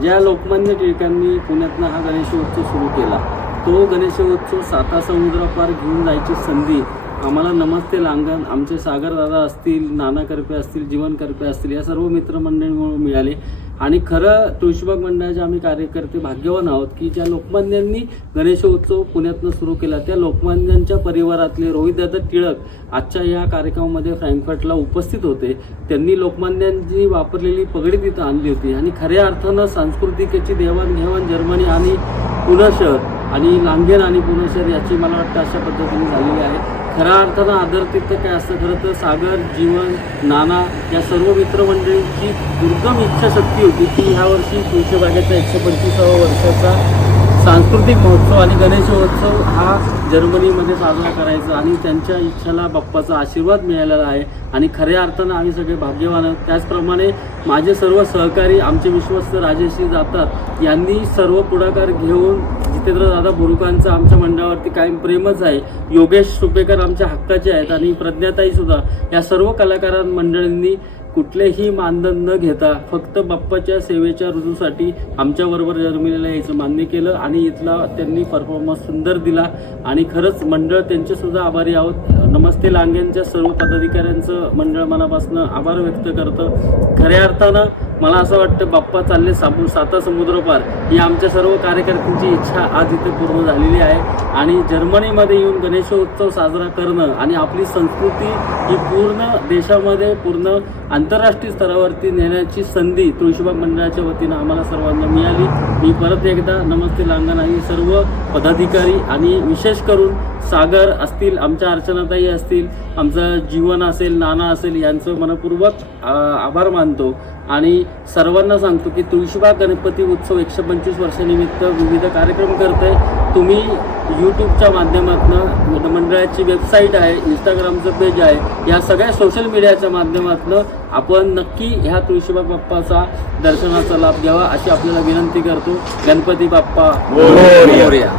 ज्या लोकमान्य टिळकांनी पुण्यातनं हा गणेशोत्सव सुरू केला, तो गणेशोत्सव साता समुद्रापार घेऊन जायची संधी आम्हाला नमस्ते लांगण, आमचे सागर दादा असतील, नाना करपे असतील, जीवन करपे असतील, या सर्व मित्रमंडळींमुळे मिळाले. आणि खरं तुळशीबाग मंडळाचे आम्ही कार्यकर्ते भाग्यवान आहोत की ज्या लोकमान्यांनी गणेशोत्सव पुण्यातनं सुरू केला, त्या लोकमान्यांच्या परिवारातले रोहितदादा टिळक आजच्या या कार्यक्रमामध्ये फ्रँकफर्टला उपस्थित होते. त्यांनी लोकमान्यांची वापरलेली पगडी तिथं आणली होती आणि खऱ्या अर्थानं सांस्कृतिकेची देवाणघेवाण जर्मनी आणि पुणे शहर आणि लांगेन आणि पुणे शहर याची मला वाटतं अशा पद्धतीने झालेली आहे. खऱ्या अर्थानं आदरतिथ्य काय असतं, खरं तर सागर, जीवन, नाना या सर्व मित्रमंडळींची दुर्गम इच्छाशक्ती होती की ह्या वर्षी तुळशीबागेचा 125वा वर्षाचा सांस्कृतिक महोत्सव आणि गणेशोत्सव हा जर्मनीमध्ये साजरा करायचा आणि त्यांच्या इच्छेला बाप्पाचा आशीर्वाद मिळालेला आहे आणि खऱ्या अर्थानं आम्ही सगळे भाग्यवान आहोत. त्याचप्रमाणे माझे सर्व सहकारी, आमचे विश्वस्त राजेश्री जातात यांनी सर्व पुढाकार घेऊन जितेंद्रदादा बोरुकांचं आमच्या मंडळावरती कायम प्रेमच आहे. योगेश सुपेकर आमच्या हक्काचे आहेत आणि प्रज्ञाताईसुद्धा या सर्व कलाकारांमंडळींनी कुठलेही मानधन न घेता फक्त बाप्पाच्या सेवेच्या रुजूसाठी आमच्याबरोबर जर्मनीला यायचं मान्य केलं आणि इथला त्यांनी परफॉर्मन्स सुंदर दिला आणि खरंच मंडळ त्यांचेसुद्धा आभारी आहोत. नमस्ते लांगेंच्या सर्व पदाधिकाऱ्यांचं मंडळ मनापासून आभार व्यक्त करतं. खऱ्या अर्थानं मला असं वाटतं बाप्पा चालले साता समुद्रपार ही आमच्या सर्व कार्यकर्त्यांची इच्छा आज इथे पूर्ण झालेली आहे आणि जर्मनीमध्ये येऊन गणेशोत्सव साजरा करणं आणि आपली संस्कृती ही पूर्ण देशामध्ये पूर्ण आंतरराष्ट्रीय स्तरावरती नेण्याची संधी तुळशीबाग मंडळाच्या वतीनं आम्हाला सर्वांना मिळाली. मी परत एकदा नमस्ते लांगण आणि सर्व पदाधिकारी आणि विशेष करून सागर असतील, आमच्या अर्चनाताई असतील, आमचं जीवन असेल, नाना असेल यांचं मनपूर्वक आभार मानतो आणि सर्वांना सांगतो की तुळशीबाग गणपती उत्सव 125 वर्षानिमित्त विविध कार्यक्रम करत आहे. तुम्ही यूट्यूबच्या माध्यमातून, मंडळाची वेबसाईट आहे, इंस्टाग्रामचं पेज आहे, या सगळ्या सोशल मीडियाच्या माध्यमातून आपण नक्की ह्या तुळशीबाग बाप्पाचा दर्शनाचा लाभ घ्यावा अशी आपल्याला विनंती करतो. गणपती बाप्पा मोरया.